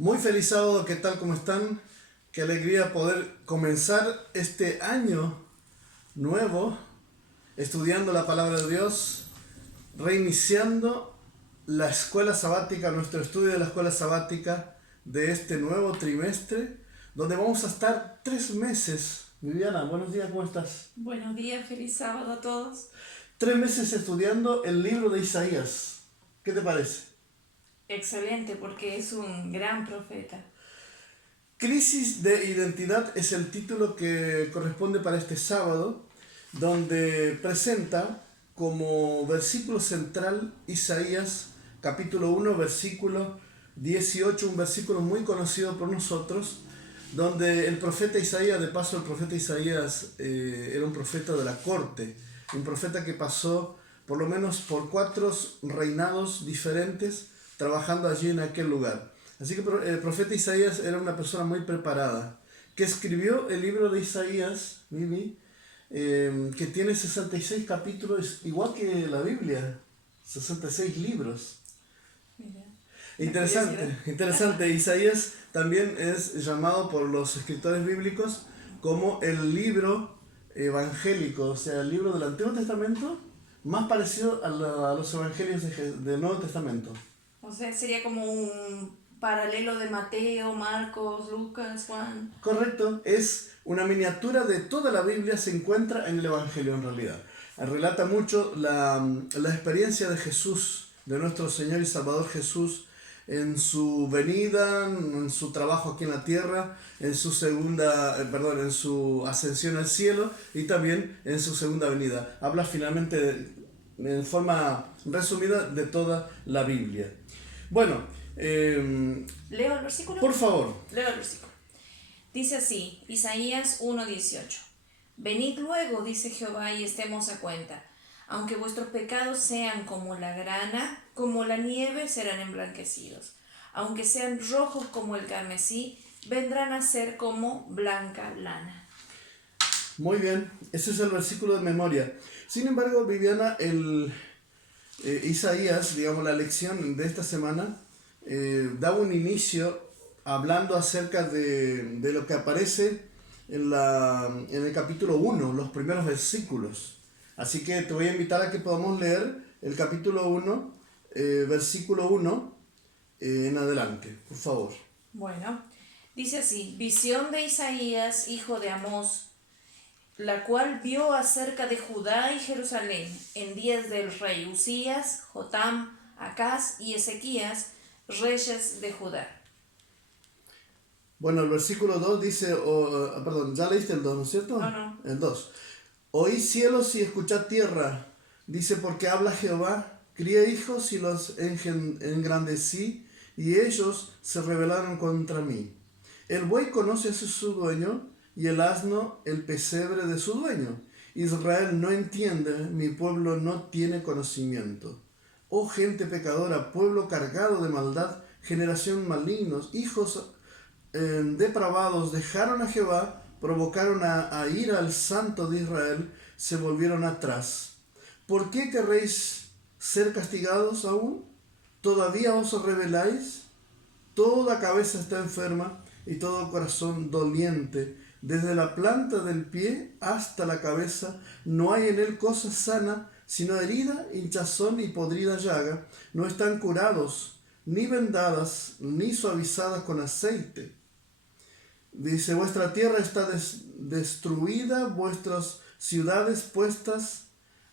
Muy feliz sábado, ¿qué tal? ¿Cómo están? Qué alegría poder comenzar este año nuevo estudiando la palabra de Dios, reiniciando la escuela sabática, nuestro estudio de la escuela sabática de este nuevo trimestre, donde vamos a estar 3 meses. Viviana, buenos días, ¿cómo estás? Buenos días, feliz sábado a todos. 3 meses estudiando el libro de Isaías. ¿Qué te parece? Excelente, porque es un gran profeta. Crisis de identidad es el título que corresponde para este sábado, donde presenta como versículo central Isaías capítulo 1, versículo 18, un versículo muy conocido por nosotros, donde el profeta Isaías, de paso el profeta Isaías era un profeta de la corte, un profeta que pasó por lo menos por 4 reinados diferentes trabajando allí en aquel lugar. Así que el profeta Isaías era una persona muy preparada, que escribió el libro de Isaías, Mimi, que tiene 66 capítulos, igual que la Biblia, 66 libros. Mira, Interesante, interesante. Isaías también es llamado por los escritores bíblicos como el libro evangélico, o sea, el libro del Antiguo Testamento más parecido a los evangelios del Nuevo Testamento. o sea, sería como un paralelo de Mateo, Marcos, Lucas, Juan. Correcto, es una miniatura de toda la Biblia, se encuentra en el Evangelio en realidad. Relata mucho la experiencia de Jesús, de nuestro Señor y Salvador Jesús, en su venida, en su trabajo aquí en la tierra, en en su ascensión al cielo y también en su segunda venida. Habla finalmente en forma resumida de toda la Biblia. Bueno, ¿Leo el versículo? por favor. Leo el versículo. Dice así, Isaías 1:18. Venid luego, dice Jehová, y estemos a cuenta. Aunque vuestros pecados sean como la grana, como la nieve serán emblanquecidos. Aunque sean rojos como el carmesí, vendrán a ser como blanca lana. Muy bien, ese es el versículo de memoria. Sin embargo, Viviana, Isaías, digamos, la lección de esta semana, da un inicio hablando acerca de lo que aparece en el capítulo 1, los primeros versículos. Así que te voy a invitar a que podamos leer el capítulo 1, versículo 1 en adelante, por favor. Bueno, dice así, visión de Isaías, hijo de Amós, la cual vio acerca de Judá y Jerusalén en días del rey Usías, Jotam, Acaz y Ezequías, reyes de Judá. Bueno, el versículo 2 dice, perdón, ya leíste el 2, ¿no es cierto? No. El 2. Oí cielos y escuchad tierra, dice, porque habla Jehová, crié hijos y los engrandecí, y ellos se rebelaron contra mí. El buey conoce a su dueño, y el asno el pesebre de su dueño. Israel no entiende, mi pueblo no tiene conocimiento. Oh gente pecadora, pueblo cargado de maldad, generación malignos, hijos depravados, dejaron a Jehová, provocaron a ira al Santo de Israel, se volvieron atrás. ¿Por qué querréis ser castigados aún? ¿Todavía os rebeláis? Toda cabeza está enferma y todo corazón doliente. Desde la planta del pie hasta la cabeza no hay en él cosa sana, sino herida, hinchazón y podrida llaga. No están curados, ni vendadas, ni suavizadas con aceite. Dice, vuestra tierra está destruida, vuestras ciudades puestas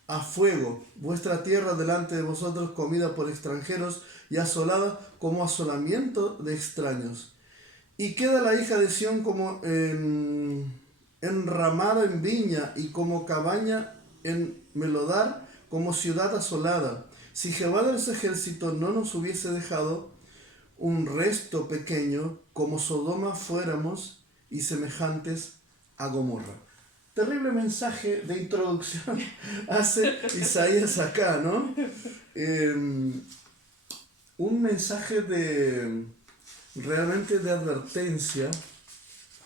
a fuego, vuestra tierra delante de vosotros comida por extranjeros y asolada como asolamiento de extraños. Y queda la hija de Sión como enramada en viña y como cabaña en melodar, como ciudad asolada. Si Jehová de los ejércitos no nos hubiese dejado un resto pequeño, como Sodoma fuéramos y semejantes a Gomorra. Terrible mensaje de introducción hace Isaías acá, ¿no? Un mensaje realmente de advertencia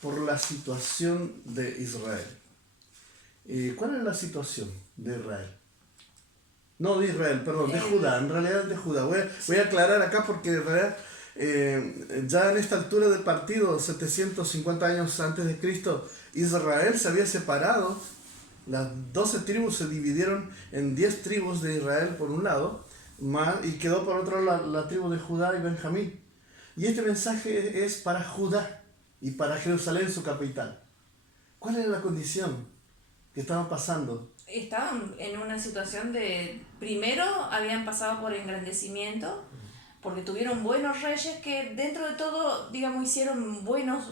por la situación de Israel. ¿Cuál es la situación de Israel? No de Israel, perdón, de Judá, en realidad de Judá. Voy a aclarar acá porque en realidad Ya en esta altura del partido, 750 años antes de Cristo, Israel se había separado. Las 12 tribus se dividieron en 10 tribus de Israel por un lado, y quedó por otro lado la tribu de Judá y Benjamín. Y este mensaje es para Judá y para Jerusalén, su capital. ¿Cuál era la condición que estaban pasando? Estaban en una situación de, primero habían pasado por engrandecimiento, porque tuvieron buenos reyes que dentro de todo, digamos, hicieron buenas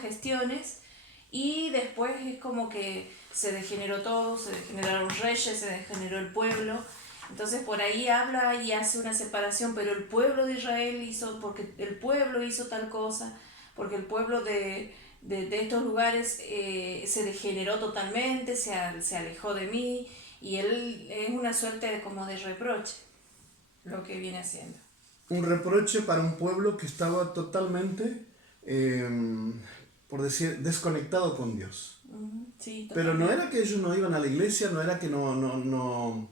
gestiones, y después es como que se degeneró todo, se degeneraron reyes, se degeneró el pueblo. Entonces por ahí habla y hace una separación, pero el pueblo de Israel hizo, porque el pueblo hizo tal cosa, porque el pueblo de estos lugares se degeneró totalmente, se alejó de mí, y él es una suerte como de reproche lo que viene haciendo. Un reproche para un pueblo que estaba totalmente, por decir, desconectado con Dios. Sí, Pero no totalmente. era que ellos no iban a la iglesia, no era que no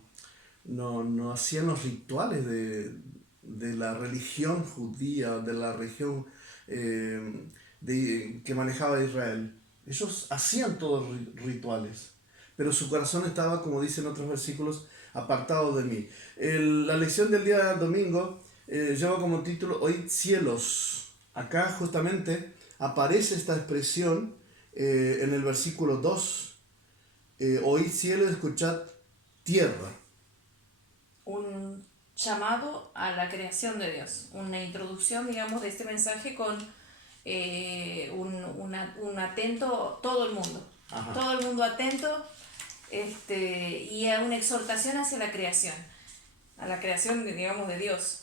hacían los rituales de la religión judía, de la religión que manejaba Israel. Ellos hacían todos rituales, pero su corazón estaba, como dicen otros versículos, apartado de mí. La lección del día domingo lleva como título Oíd cielos. Acá justamente aparece esta expresión en el versículo 2. Oíd cielo, escuchad tierra. Un llamado a la creación de Dios, una introducción, digamos, de este mensaje con un atento, todo el mundo, Ajá. todo el mundo atento, y a una exhortación hacia a la creación, digamos, de Dios,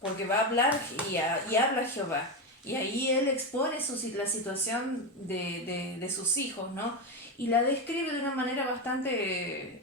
porque va a hablar y habla Jehová, y ahí él expone la situación de sus hijos, ¿no? Y la describe de una manera bastante,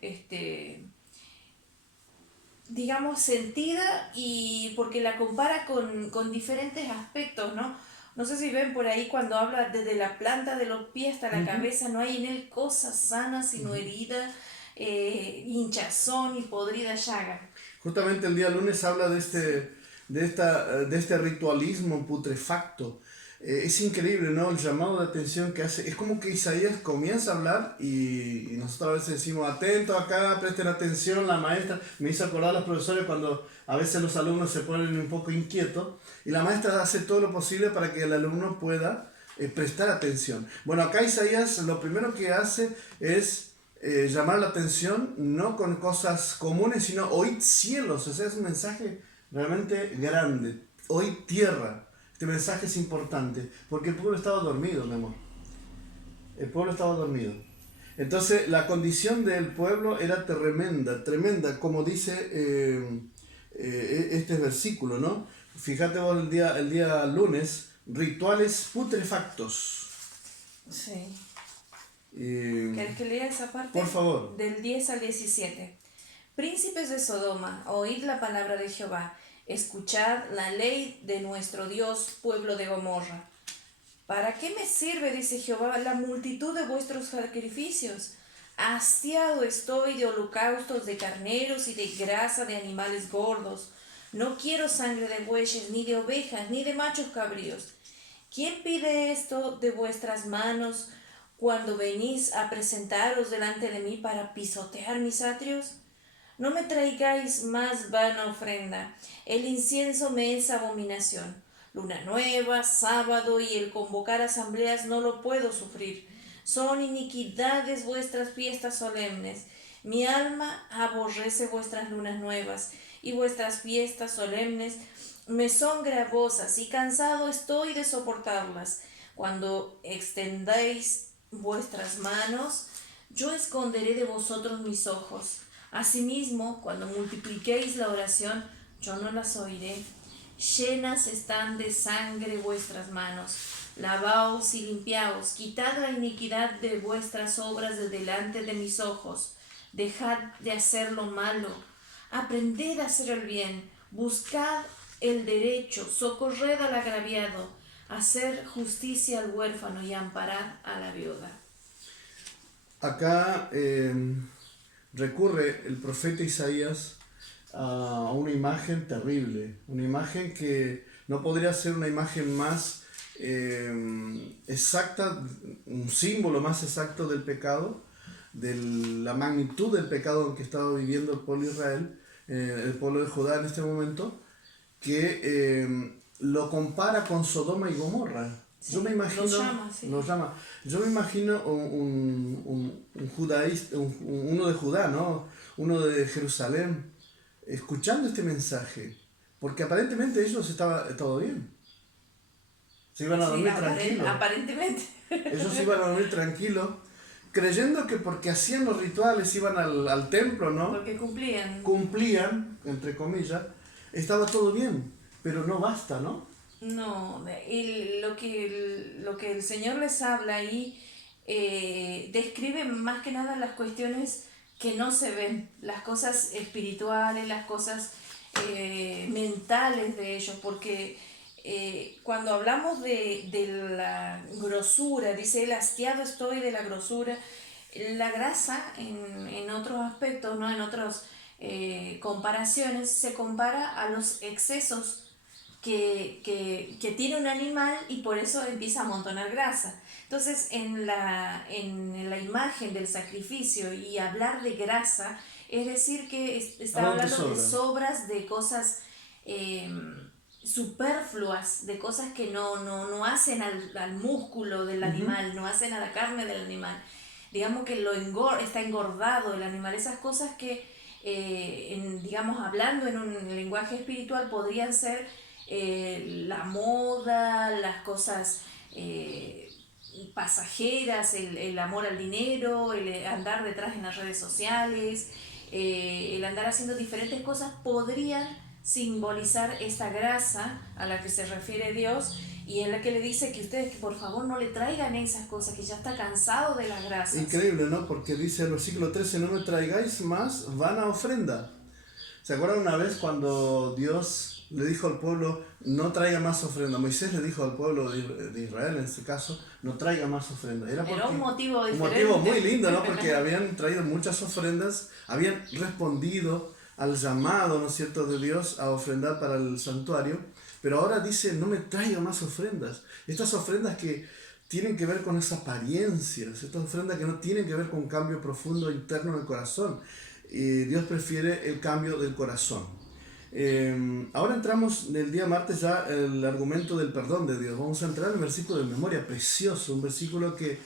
digamos, sentida, y porque la compara con diferentes aspectos, ¿no? No sé si ven por ahí cuando habla desde la planta de los pies hasta la Ujú. cabeza, no hay en él cosa sana, sino herida, hinchazón y podrida llaga. Justamente el día lunes habla de este ritualismo putrefacto. Es increíble, ¿no? El llamado de atención que hace. Es como que Isaías comienza a hablar y nosotros a veces decimos, atento acá, presten atención, la maestra. Me hizo acordar a los profesores cuando a veces los alumnos se ponen un poco inquietos y la maestra hace todo lo posible para que el alumno pueda prestar atención. Bueno, acá Isaías lo primero que hace es llamar la atención, no con cosas comunes, sino oíd cielos. O sea, es un mensaje realmente grande. Oíd tierra. Este mensaje es importante porque el pueblo estaba dormido, mi amor. El pueblo estaba dormido. Entonces, la condición del pueblo era tremenda, tremenda, como dice este versículo, ¿no? Fíjate vos el día lunes, rituales putrefactos. Sí. Eh, ¿Querés que lea esa parte? por favor. Del 10 al 17. Príncipes de Sodoma, oíd la palabra de Jehová, escuchad la ley de nuestro Dios, pueblo de Gomorra. ¿Para qué me sirve, dice Jehová, la multitud de vuestros sacrificios? Hastiado estoy de holocaustos de carneros y de grasa de animales gordos. No quiero sangre de bueyes, ni de ovejas, ni de machos cabríos. ¿Quién pide esto de vuestras manos cuando venís a presentaros delante de mí para pisotear mis atrios? No me traigáis más vana ofrenda. El incienso me es abominación. Luna nueva, sábado y el convocar asambleas no lo puedo sufrir. Son iniquidades vuestras fiestas solemnes. Mi alma aborrece vuestras lunas nuevas, y vuestras fiestas solemnes me son gravosas, y cansado estoy de soportarlas. Cuando extendáis vuestras manos, yo esconderé de vosotros mis ojos. Asimismo, cuando multipliquéis la oración, yo no las oiré. Llenas están de sangre vuestras manos. Lavaos y limpiaos, quitad la iniquidad de vuestras obras de delante de mis ojos. Dejad de hacer lo malo. Aprended a hacer el bien. Buscad el derecho. Socorred al agraviado. Hacer justicia al huérfano y amparad a la viuda. Acá recurre el profeta Isaías a una imagen terrible, una imagen que No podría ser una imagen más exacta, un símbolo más exacto del pecado, de la magnitud del pecado en que estaba viviendo el pueblo de Israel, el pueblo de Judá en este momento, que lo compara con Sodoma y Gomorra. Sí, Yo me imagino, los llama. yo me imagino un judaísta, uno de Judá, ¿no? Uno de Jerusalén, escuchando este mensaje, porque aparentemente ellos estaba todo bien. Se iban a Sí, dormir tranquilos. aparentemente. Ellos se iban a dormir tranquilos, creyendo que porque hacían los rituales, iban al templo, ¿no? Porque cumplían. Cumplían, entre comillas, estaba todo bien, pero no basta, ¿no? No, lo que el Señor les habla ahí describe más que nada las cuestiones que no se ven, las cosas espirituales, las cosas mentales de ellos, porque cuando hablamos de la grosura, dice, el hastiado estoy de la grosura, la grasa en otros aspectos, ¿no? En otras comparaciones, se compara a los excesos que tiene un animal y por eso empieza a amontonar grasa. Entonces, en la imagen del sacrificio y hablar de grasa, es decir, que está hablando de sobras, de cosas eh, superfluas, de cosas que no hacen al músculo del animal, no hacen a la carne del animal. Digamos que está engordado el animal, esas cosas que, digamos, hablando en un lenguaje espiritual, podrían ser la moda, las cosas pasajeras, el amor al dinero, el andar detrás en las redes sociales, el andar haciendo diferentes cosas, podrían simbolizar esta grasa a la que se refiere Dios y en la que le dice que ustedes que por favor no le traigan esas cosas, que ya está cansado de las grasas. Increíble, ¿no? Porque dice el versículo 13, no me traigáis más vana ofrenda. ¿Se acuerdan una vez cuando Dios le dijo al pueblo, no traiga más ofrenda? Moisés le dijo al pueblo de Israel, en este caso, no traiga más ofrenda. Era un motivo diferente. Un motivo muy lindo, ¿no? Porque habían traído muchas ofrendas, habían respondido al llamado, ¿no es cierto?, de Dios a ofrendar para el santuario. Pero ahora dice, no me traiga más ofrendas. Estas ofrendas que tienen que ver con esas apariencias, estas ofrendas que no tienen que ver con un cambio profundo interno en el corazón. Dios prefiere el cambio del corazón. Ahora entramos el día martes ya el argumento del perdón de Dios. Vamos a entrar en el versículo de memoria, precioso, un versículo que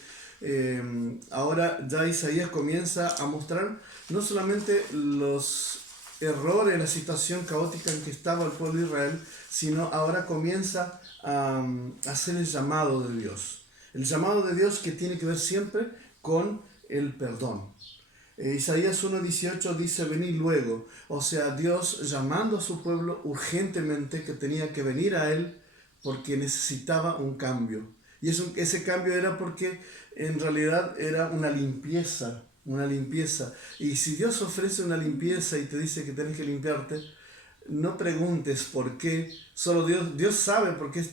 ahora ya Isaías comienza a mostrar no solamente los errores, la situación caótica en que estaba el pueblo de Israel, sino ahora comienza a hacer el llamado de Dios. El llamado de Dios que tiene que ver siempre con el perdón. Isaías 1:18 dice, venid luego. O sea, Dios llamando a su pueblo urgentemente que tenía que venir a Él porque necesitaba un cambio. Y ese cambio era porque en realidad era una limpieza. Y si Dios ofrece una limpieza y te dice que tienes que limpiarte, no preguntes por qué. Solo Dios sabe por qué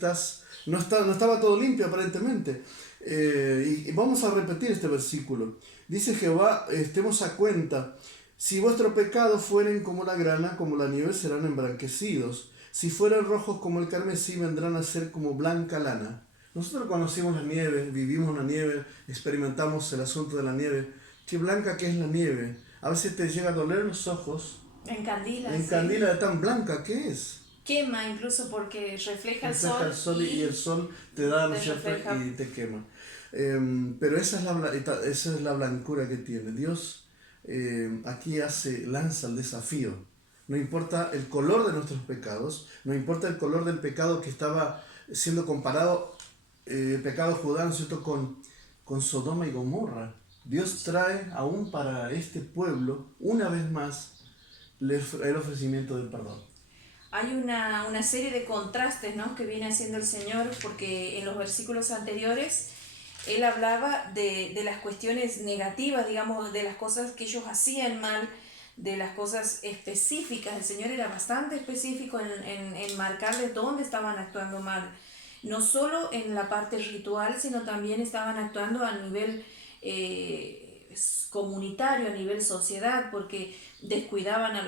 no estaba todo limpio aparentemente. Y vamos a repetir este versículo. Dice Jehová, estemos a cuenta, si vuestros pecados fueren como la grana, como la nieve serán emblanquecidos. Si fueran rojos como el carmesí, vendrán a ser como blanca lana. Nosotros conocimos la nieve, vivimos la nieve, experimentamos el asunto de la nieve. Qué blanca que es la nieve. A veces te llega a doler los ojos. Encandila. Encandila de tan blanca que es. Quema incluso porque refleja el sol y el sol te da, ¿no es cierto?, y te quema. Pero esa es la blancura que tiene. Dios aquí lanza el desafío. No importa el color de nuestros pecados, no importa el color del pecado que estaba siendo comparado, el pecado de Judá, ¿no es cierto?, con Sodoma y Gomorra. Dios trae aún para este pueblo, una vez más, el ofrecimiento del perdón. Hay una serie de contrastes, ¿no?, que viene haciendo el Señor, porque en los versículos anteriores Él hablaba de las cuestiones negativas, digamos, de las cosas que ellos hacían mal, de las cosas específicas. El Señor era bastante específico en marcarles dónde estaban actuando mal. No solo en la parte ritual, sino también estaban actuando a nivel comunitario a nivel sociedad, porque descuidaban a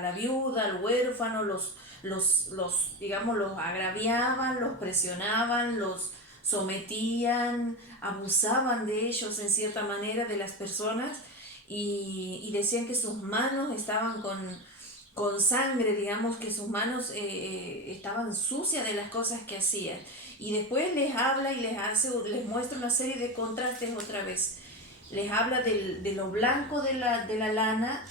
la viuda, al huérfano, digamos, los agraviaban, los presionaban, los sometían, abusaban de ellos en cierta manera, de las personas, y decían que sus manos estaban con sangre, digamos, que sus manos estaban sucias de las cosas que hacían. Y después les habla y les muestra una serie de contrastes otra vez. Les habla de lo blanco de la lana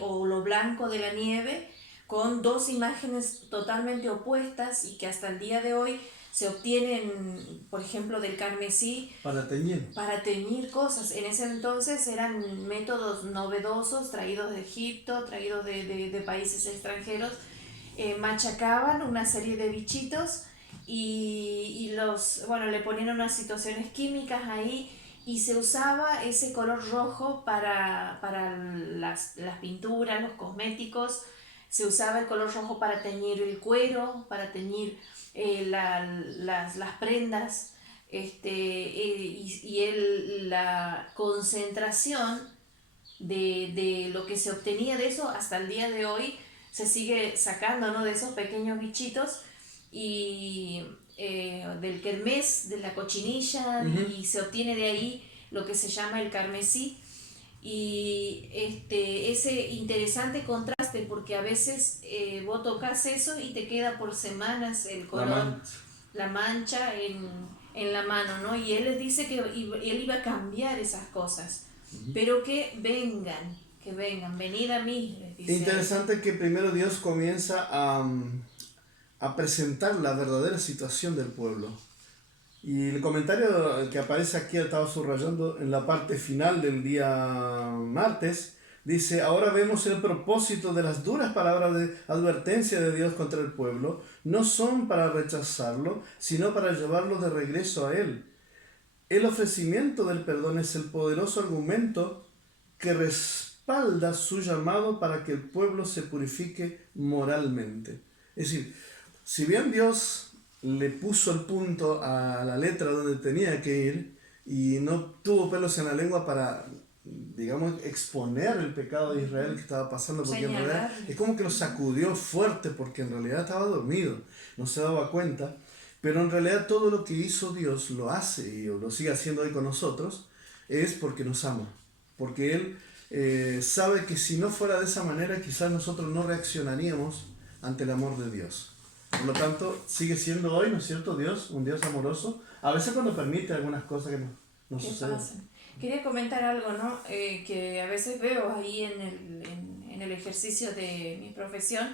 o lo blanco de la nieve, con dos imágenes totalmente opuestas y que hasta el día de hoy se obtienen, por ejemplo, del carmesí Para teñir. para teñir cosas. En ese entonces eran métodos novedosos, traídos de Egipto, traídos de países extranjeros. Machacaban una serie de bichitos y le ponían unas situaciones químicas ahí, y se usaba ese color rojo para las pinturas, los cosméticos. Se usaba el color rojo para teñir el cuero, para teñir las prendas, la concentración de lo que se obtenía de eso hasta el día de hoy se sigue sacando, ¿no? De esos pequeños bichitos y del kermés, de la cochinilla, y se obtiene de ahí lo que se llama el carmesí. Y ese interesante contraste, porque a veces vos tocas eso y te queda por semanas el color, la mancha en la mano, ¿no? Y él les dice que él iba a cambiar esas cosas, pero que vengan, venid a mí, les dice. Interesante que primero Dios comienza a presentar la verdadera situación del pueblo. Y el comentario que aparece aquí, estaba subrayando en la parte final del día martes, dice: ahora vemos el propósito de las duras palabras de advertencia de Dios contra el pueblo. No son para rechazarlo, sino para llevarlo de regreso a Él. El ofrecimiento del perdón es el poderoso argumento que respalda su llamado para que el pueblo se purifique moralmente. Es decir, si bien Dios le puso el punto a la letra donde tenía que ir y no tuvo pelos en la lengua para, digamos, exponer el pecado de Israel que estaba pasando, porque en realidad es como que lo sacudió fuerte, porque en realidad estaba dormido, no se daba cuenta, pero en realidad todo lo que hizo Dios lo hace y lo sigue haciendo hoy con nosotros, es porque nos ama, porque Él sabe que si no fuera de esa manera quizás nosotros no reaccionaríamos ante el amor de Dios. Por lo tanto, sigue siendo hoy, ¿no es cierto, Dios? Un Dios amoroso. A veces cuando permite algunas cosas que no suceden. Quería comentar algo, ¿no? Que a veces veo ahí en el ejercicio de mi profesión.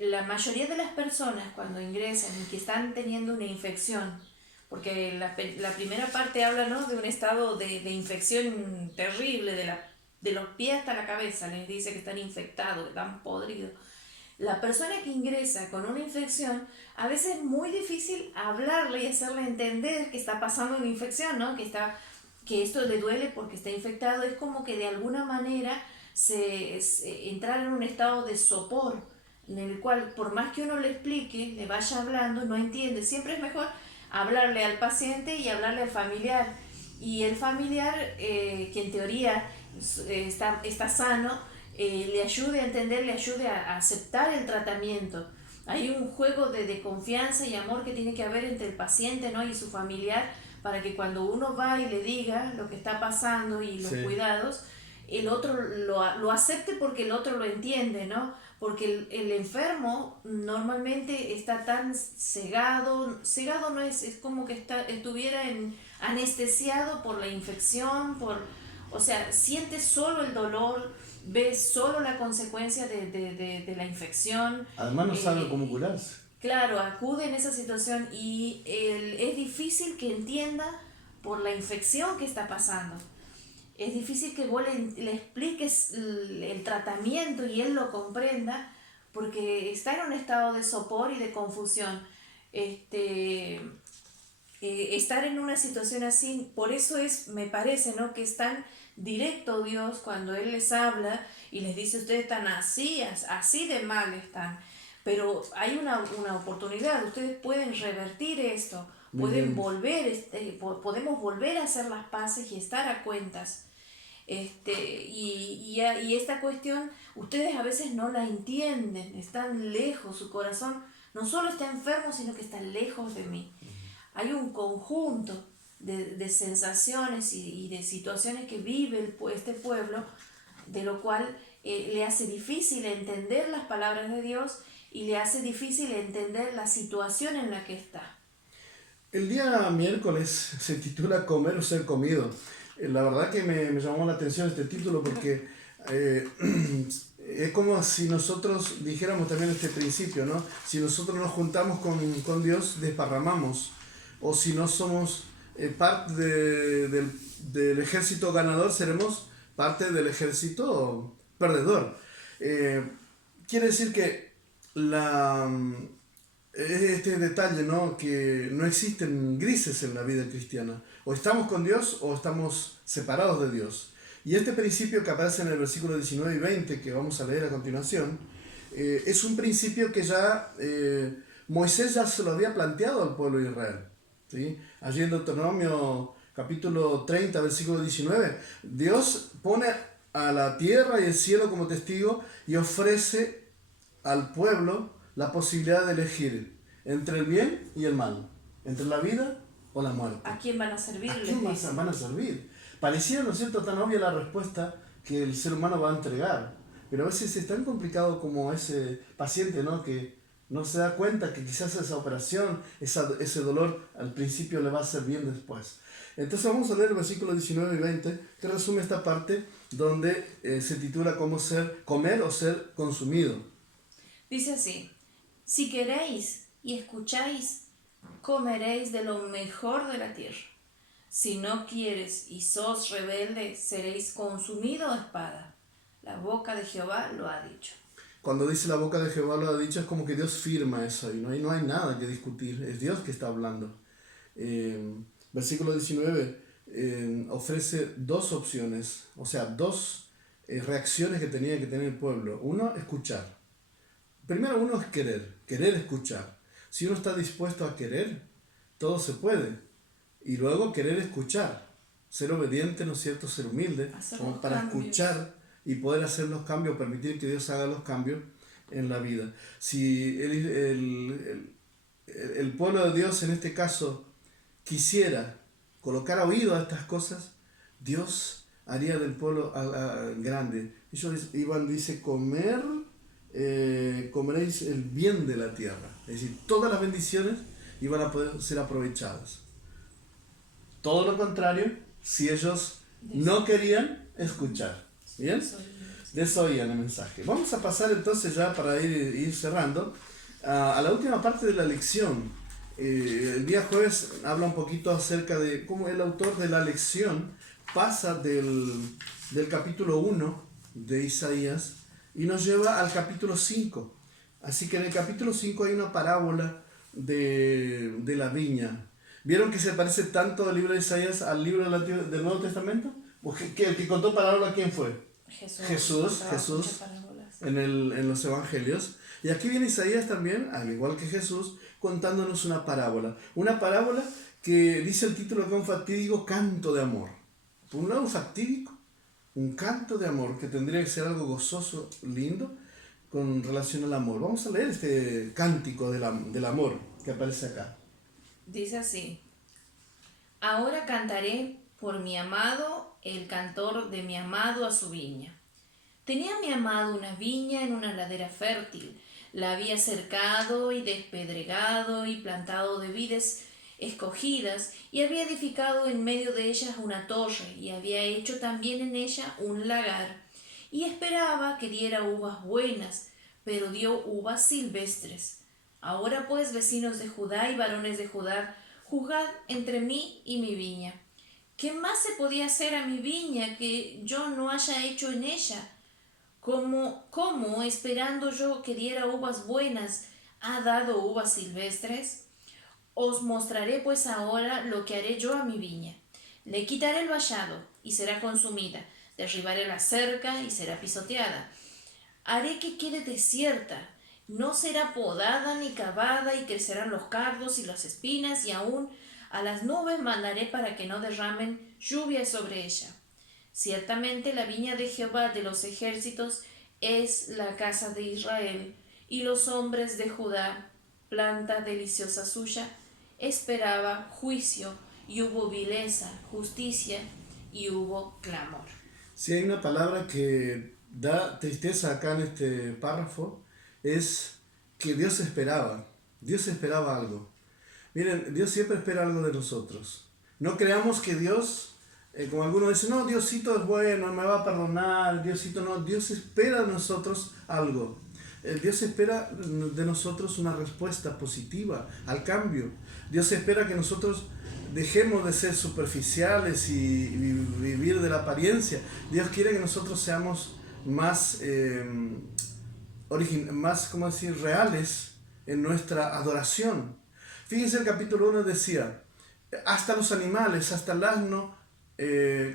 La mayoría de las personas cuando ingresan y que están teniendo una infección, porque la primera parte habla, ¿no?, de un estado de infección terrible, de los pies hasta la cabeza, les dice que están infectados, que están podridos. La persona que ingresa con una infección, a veces es muy difícil hablarle y hacerle entender que está pasando una infección, ¿no? Que esto le duele porque está infectado. Es como que de alguna manera entrar en un estado de sopor, en el cual por más que uno le explique, le vaya hablando, no entiende. Siempre es mejor hablarle al paciente y hablarle al familiar. Y el familiar, que en teoría está sano, le ayude a entender, le ayude a aceptar el tratamiento. Hay un juego de confianza y amor que tiene que haber entre el paciente, ¿no?, y su familiar, para que cuando uno va y le diga lo que está pasando y los cuidados, el otro lo acepte, porque el otro lo entiende, ¿no? Porque el enfermo normalmente está tan cegado no es como que estuviera anestesiado por la infección, o sea, siente solo el dolor, ve solo la consecuencia de la infección. Además no sabe cómo curarse. Claro, acude en esa situación y es difícil que entienda por la infección que está pasando. Es difícil que vos le expliques el tratamiento y él lo comprenda, porque está en un estado de sopor y de confusión. Estar en una situación así, por eso me parece, ¿no?, que es tan directo Dios cuando Él les habla y les dice: ustedes están así de mal están. Pero hay una oportunidad, ustedes pueden revertir esto, Muy pueden bien. volver, podemos volver a hacer las paces y estar a cuentas. Y esta cuestión, ustedes a veces no la entienden, están lejos, su corazón no solo está enfermo, sino que está lejos de mí. Hay un conjunto de sensaciones y de situaciones que vive este pueblo, de lo cual le hace difícil entender las palabras de Dios y le hace difícil entender la situación en la que está. El día miércoles se titula Comer o ser comido. La verdad que me llamó la atención este título porque es como si nosotros dijéramos también este principio, ¿no? Si nosotros nos juntamos con Dios, desparramamos. O si no somos parte del ejército ganador, seremos parte del ejército perdedor. Eh, Quiere decir que este detalle, ¿no? Que no existen grises en la vida cristiana. O estamos con Dios o estamos separados de Dios. Y este principio que aparece en el versículo 19 y 20, que vamos a leer a continuación, es un principio que ya Moisés ya se lo había planteado al pueblo de Israel. ¿Sí? Allí en Deuteronomio capítulo 30, versículo 19, Dios pone a la tierra y el cielo como testigo y ofrece al pueblo la posibilidad de elegir entre el bien y el mal, entre la vida o la muerte. ¿A quién van a servir? ¿A quién Les dice. van a servir? Pareciera, ¿no es cierto?, tan obvia la respuesta que el ser humano va a entregar, pero a veces es tan complicado como ese paciente, ¿no?, que no se da cuenta que quizás esa operación, ese dolor al principio le va a hacer bien después. Entonces vamos a leer el versículo 19 y 20, que resume esta parte donde se titula cómo comer o ser consumido. Dice así: si queréis y escucháis, comeréis de lo mejor de la tierra. Si no quieres y sos rebelde, seréis consumido a espada. La boca de Jehová lo ha dicho. Cuando dice la boca de Jehová lo ha dicho, es como que Dios firma eso y no hay nada que discutir, es Dios que está hablando. Versículo 19 ofrece dos opciones, o sea, dos reacciones que tenía que tener el pueblo. Uno, escuchar. Primero uno es querer escuchar. Si uno está dispuesto a querer, todo se puede. Y luego querer escuchar, ser obediente, ¿no es cierto?, ser humilde, como para escuchar y poder hacer los cambios, permitir que Dios haga los cambios en la vida. Si el pueblo de Dios en este caso quisiera colocar oído a estas cosas, Dios haría del pueblo grande. Ellos dice, comeréis el bien de la tierra. Es decir, todas las bendiciones iban a poder ser aprovechadas. Todo lo contrario, si ellos no querían escuchar. ¿Bien? Desoían el mensaje. Vamos a pasar entonces ya para ir cerrando a la última parte de la lección. El día jueves habla un poquito acerca de cómo el autor de la lección pasa del capítulo 1 de Isaías y nos lleva al capítulo 5. Así que en el capítulo 5 hay una parábola de la viña. ¿Vieron que se parece tanto el libro de Isaías al libro del Nuevo Testamento? ¿El que contó parábola quién fue? Jesús en los evangelios. Y aquí viene Isaías también, al igual que Jesús, contándonos una parábola. Una parábola que dice el título que es un fatídico canto de amor. Por un lado, un fatídico, un canto de amor que tendría que ser algo gozoso, lindo, con relación al amor. Vamos a leer este cántico del amor que aparece acá. Dice así: ahora cantaré por mi amado, el cantor de mi amado a su viña. Tenía mi amado una viña en una ladera fértil. La había cercado y despedregado y plantado de vides escogidas, y había edificado en medio de ellas una torre, y había hecho también en ella un lagar, y esperaba que diera uvas buenas, pero dio uvas silvestres. Ahora pues, vecinos de Judá y varones de Judá, juzgad entre mí y mi viña. ¿Qué más se podía hacer a mi viña que yo no haya hecho en ella? ¿Cómo, esperando yo que diera uvas buenas, ha dado uvas silvestres? Os mostraré pues ahora lo que haré yo a mi viña. Le quitaré el vallado, y será consumida. Derribaré la cerca, y será pisoteada. Haré que quede desierta, no será podada ni cavada, y crecerán los cardos y las espinas, y aún a las nubes mandaré para que no derramen lluvia sobre ella. Ciertamente la viña de Jehová de los ejércitos es la casa de Israel, y los hombres de Judá, planta deliciosa suya, esperaba juicio, y hubo vileza, justicia, y hubo clamor. Si hay una palabra que da tristeza acá en este párrafo, es que Dios esperaba algo. Miren, Dios siempre espera algo de nosotros. No creamos que Dios, como algunos dicen, no, Diosito es bueno, me va a perdonar, Diosito no, Dios espera de nosotros algo. Dios espera de nosotros una respuesta positiva al cambio. Dios espera que nosotros dejemos de ser superficiales y vivir de la apariencia. Dios quiere que nosotros seamos más, más, ¿cómo decir?, reales en nuestra adoración. Fíjense, el capítulo 1 decía, hasta los animales, hasta el asno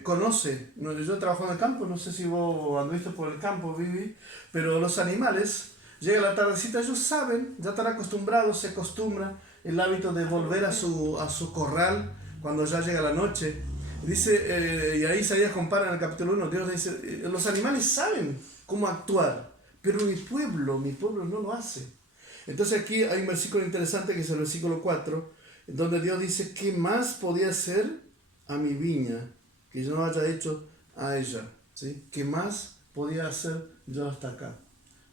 conoce. Yo trabajo en el campo, no sé si vos anduviste por el campo, Vivi, pero los animales, llega la tardecita, ellos saben, ya están acostumbrados, se acostumbran el hábito de volver a su corral cuando ya llega la noche. Dice, y ahí Isaías compara en el capítulo 1, Dios dice, los animales saben cómo actuar, pero mi pueblo no lo hace. Entonces aquí hay un versículo interesante que es el versículo 4, donde Dios dice, ¿qué más podía hacer a mi viña que yo no haya hecho a ella? ¿Sí? ¿Qué más podía hacer yo hasta acá?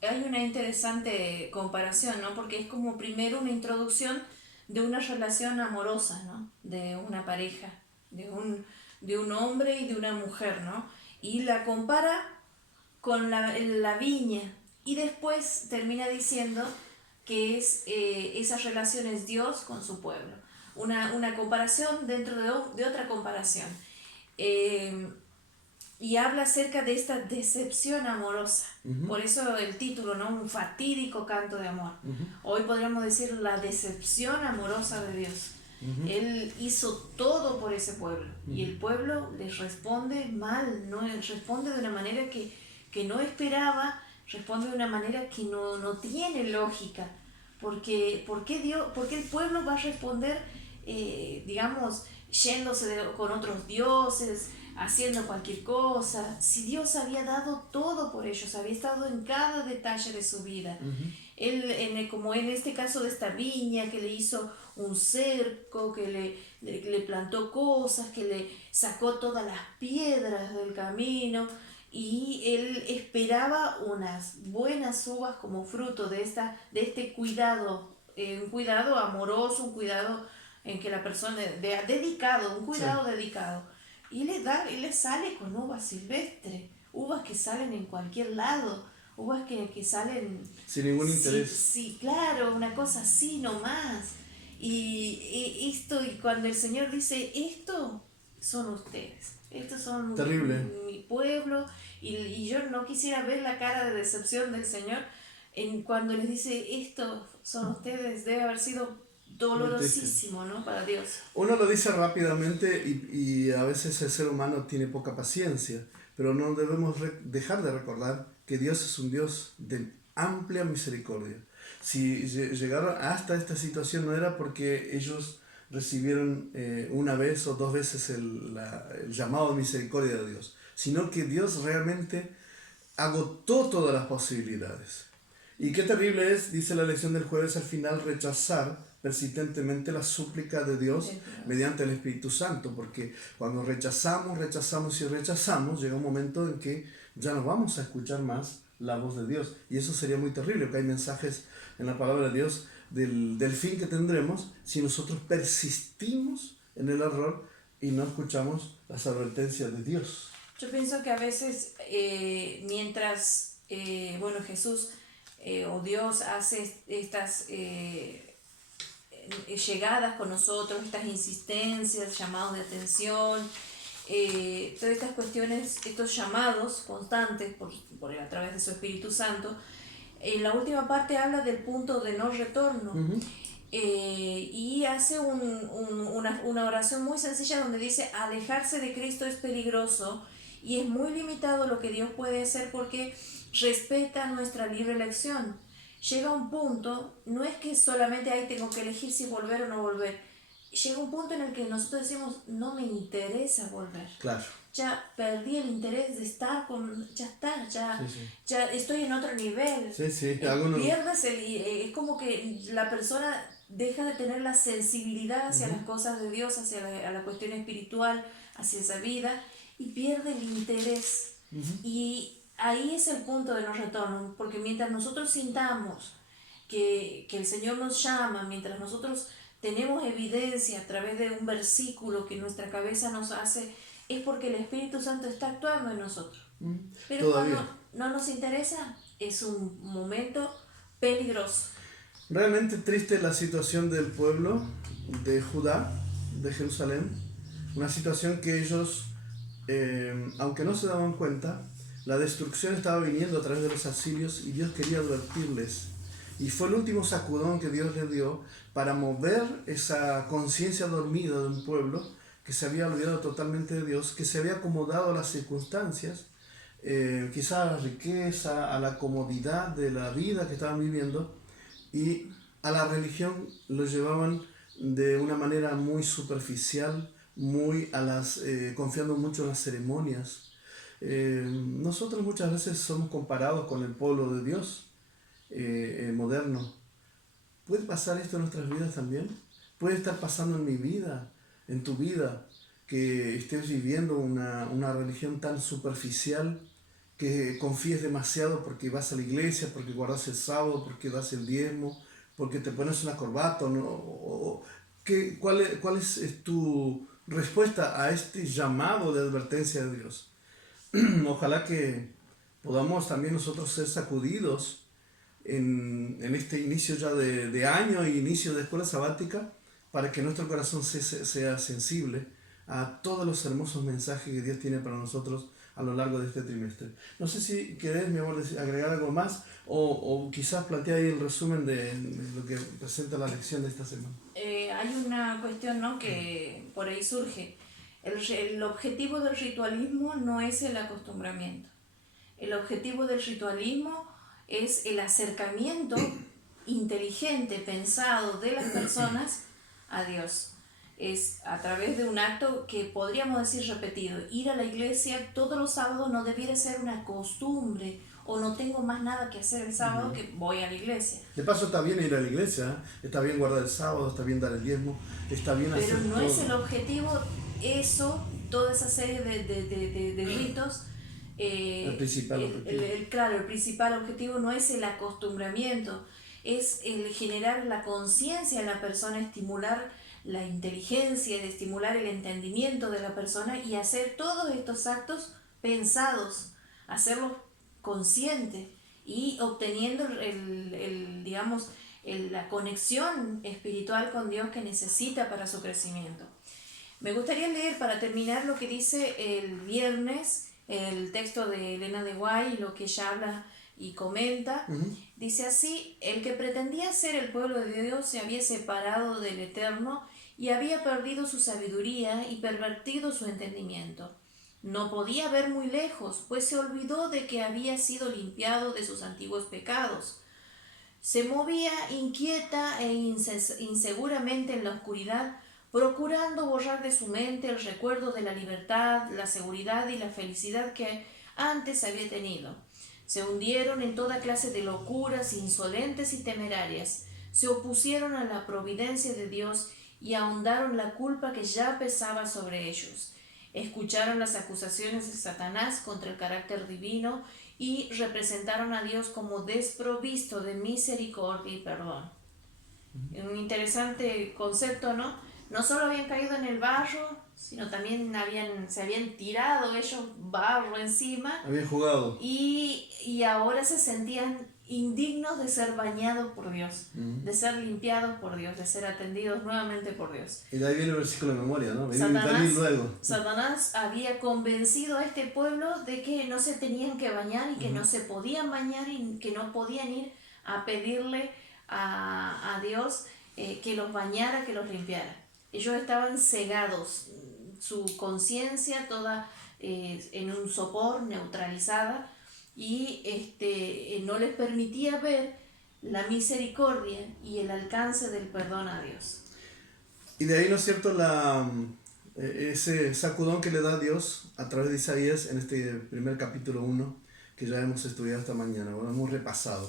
Hay una interesante comparación, ¿no? Porque es como primero una introducción de una relación amorosa, ¿no? De una pareja, de un hombre y de una mujer, ¿no? Y la compara con la viña, y después termina diciendo que esa relación es Dios con su pueblo. Una comparación dentro de otra comparación. Y habla acerca de esta decepción amorosa. Uh-huh. Por eso el título, ¿no? Un fatídico canto de amor. Uh-huh. Hoy podríamos decir la decepción amorosa de Dios. Uh-huh. Él hizo todo por ese pueblo. Uh-huh. Y el pueblo les responde mal, ¿no? Responde de una manera que no esperaba, responde de una manera que no tiene lógica. ¿Por qué el pueblo va a responder, digamos, yéndose con otros dioses, haciendo cualquier cosa, si Dios había dado todo por ellos, había estado en cada detalle de su vida? Uh-huh. Él, como en este caso de esta viña, que le hizo un cerco, que le plantó cosas, que le sacó todas las piedras del camino, y él esperaba unas buenas uvas como fruto de este cuidado, un cuidado amoroso, un cuidado en que la persona dedicado, un cuidado dedicado. Y le sale con uvas silvestres, uvas que salen en cualquier lado, uvas que salen sin ningún interés. Sí, claro, una cosa así nomás. Y cuando el Señor dice, esto son ustedes, estos son mi pueblo, y yo no quisiera ver la cara de decepción del Señor cuando les dice, estos son ustedes. Debe haber sido dolorosísimo, ¿no? Para Dios. Uno lo dice rápidamente y a veces el ser humano tiene poca paciencia, pero no debemos dejar de recordar que Dios es un Dios de amplia misericordia. Si llegaron hasta esta situación no era porque ellos recibieron una vez o dos veces el llamado de misericordia de Dios, sino que Dios realmente agotó todas las posibilidades. Y qué terrible es, dice la lección del jueves al final, rechazar persistentemente la súplica de Dios mediante el Espíritu Santo, porque cuando rechazamos, llega un momento en que ya no vamos a escuchar más la voz de Dios, y eso sería muy terrible, porque hay mensajes en la palabra de Dios del fin que tendremos si nosotros persistimos en el error y no escuchamos las advertencias de Dios. Yo pienso que a veces mientras Jesús o Dios hace estas llegadas con nosotros, estas insistencias, llamados de atención, todas estas cuestiones, estos llamados constantes a través de su Espíritu Santo, en la última parte habla del punto de no retorno. Uh-huh. Y hace una oración muy sencilla donde dice, alejarse de Cristo es peligroso y es muy limitado lo que Dios puede hacer porque respeta nuestra libre elección. llega un punto, no es que solamente ahí tengo que elegir si volver o no volver, llega un punto en el que nosotros decimos, no me interesa volver. Claro. Ya perdí el interés de estar con, ya está, Sí, sí. ya estoy en otro nivel. Sí, sí. Pierdes es como que la persona deja de tener la sensibilidad hacia las cosas de Dios, hacia a la cuestión espiritual, hacia esa vida, y pierde el interés. Y ahí es el punto de no retorno, porque mientras nosotros sintamos que el Señor nos llama, mientras nosotros tenemos evidencia a través de un versículo que nuestra cabeza nos hace, es porque el Espíritu Santo está actuando en nosotros. Pero Todavía. cuando no nos interesa, es un momento peligroso. Realmente triste la situación del pueblo de Judá, de Jerusalén. Una situación que ellos, aunque no se daban cuenta, la destrucción estaba viniendo a través de los asirios y Dios quería advertirles. Y fue el último sacudón que Dios les dio para mover esa conciencia dormida de un pueblo que se había olvidado totalmente de Dios, que se había acomodado a las circunstancias, quizá a la riqueza, a la comodidad de la vida que estaban viviendo, y a la religión lo llevaban de una manera muy superficial, confiando mucho en las ceremonias. Nosotros muchas veces somos comparados con el pueblo de Dios moderno. ¿Puede pasar esto en nuestras vidas también? ¿Puede estar pasando en mi vida, en tu vida, que estés viviendo una religión tan superficial, que confíes demasiado porque vas a la iglesia, porque guardas el sábado, porque das el diezmo, porque te pones una corbata? ¿Cuál es tu respuesta a este llamado de advertencia de Dios? Ojalá que podamos también nosotros ser sacudidos en este inicio ya de año y inicio de escuela sabática, para que nuestro corazón sea sensible a todos los hermosos mensajes que Dios tiene para nosotros a lo largo de este trimestre. No sé si querés, mi amor, agregar algo más o quizás plantear ahí el resumen de lo que presenta la lección de esta semana. Hay una cuestión, ¿no?, que por ahí surge. El objetivo del ritualismo no es el acostumbramiento. El objetivo del ritualismo es el acercamiento inteligente, pensado de las personas a Dios. Es a través de un acto que podríamos decir repetido. Ir a la iglesia todos los sábados no debiera ser una costumbre, o no tengo más nada que hacer el sábado que voy a la iglesia. De paso está bien ir a la iglesia, está bien guardar el sábado, está bien dar el diezmo, está bien hacer todo. Pero no todo. es el objetivo eso, toda esa serie de ritos. El principal objetivo. Claro, el principal objetivo no es el acostumbramiento, es el generar la conciencia en la persona, estimular la inteligencia, de estimular el entendimiento de la persona y hacer todos estos actos pensados, hacerlos conscientes y obteniendo digamos, la conexión espiritual con Dios que necesita para su crecimiento. Me gustaría leer para terminar lo que dice el viernes el texto de Elena de Guay, lo que ella habla y comenta. Dice así: el que pretendía ser el pueblo de Dios se había separado del Eterno y había perdido su sabiduría y pervertido su entendimiento. No podía ver muy lejos, pues se olvidó de que había sido limpiado de sus antiguos pecados. Se movía inquieta e inseguramente en la oscuridad, procurando borrar de su mente el recuerdo de la libertad, la seguridad y la felicidad que antes había tenido. Se hundieron en toda clase de locuras insolentes y temerarias, se opusieron a la providencia de Dios y ahondaron la culpa que ya pesaba sobre ellos. Escucharon las acusaciones de Satanás contra el carácter divino y representaron a Dios como desprovisto de misericordia y perdón. Un interesante concepto, ¿no? No solo habían caído en el barro, sino también se habían tirado ellos barro encima. Habían jugado. Y ahora se sentían indignos de ser bañados por Dios, de ser limpiados por Dios, de ser atendidos nuevamente por Dios. Y de ahí viene el versículo de memoria, ¿no? Satanás había convencido a este pueblo de que no se tenían que bañar y que no se podían bañar y que no podían ir a pedirle a Dios que los bañara, que los limpiara. Ellos estaban cegados, su conciencia toda en un sopor, neutralizada, y no les permitía ver la misericordia y el alcance del perdón a Dios. Y de ahí, ¿no es cierto?, ese sacudón que le da Dios a través de Isaías en este primer capítulo 1, que ya hemos estudiado esta mañana, bueno, hemos repasado.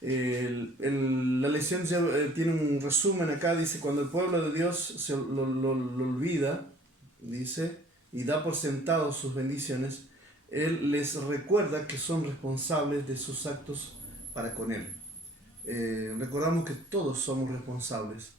La lección ya, tiene un resumen acá, dice, cuando el pueblo de Dios lo olvida, dice, y da por sentado sus bendiciones, Él les recuerda que son responsables de sus actos para con Él. Recordamos que todos somos responsables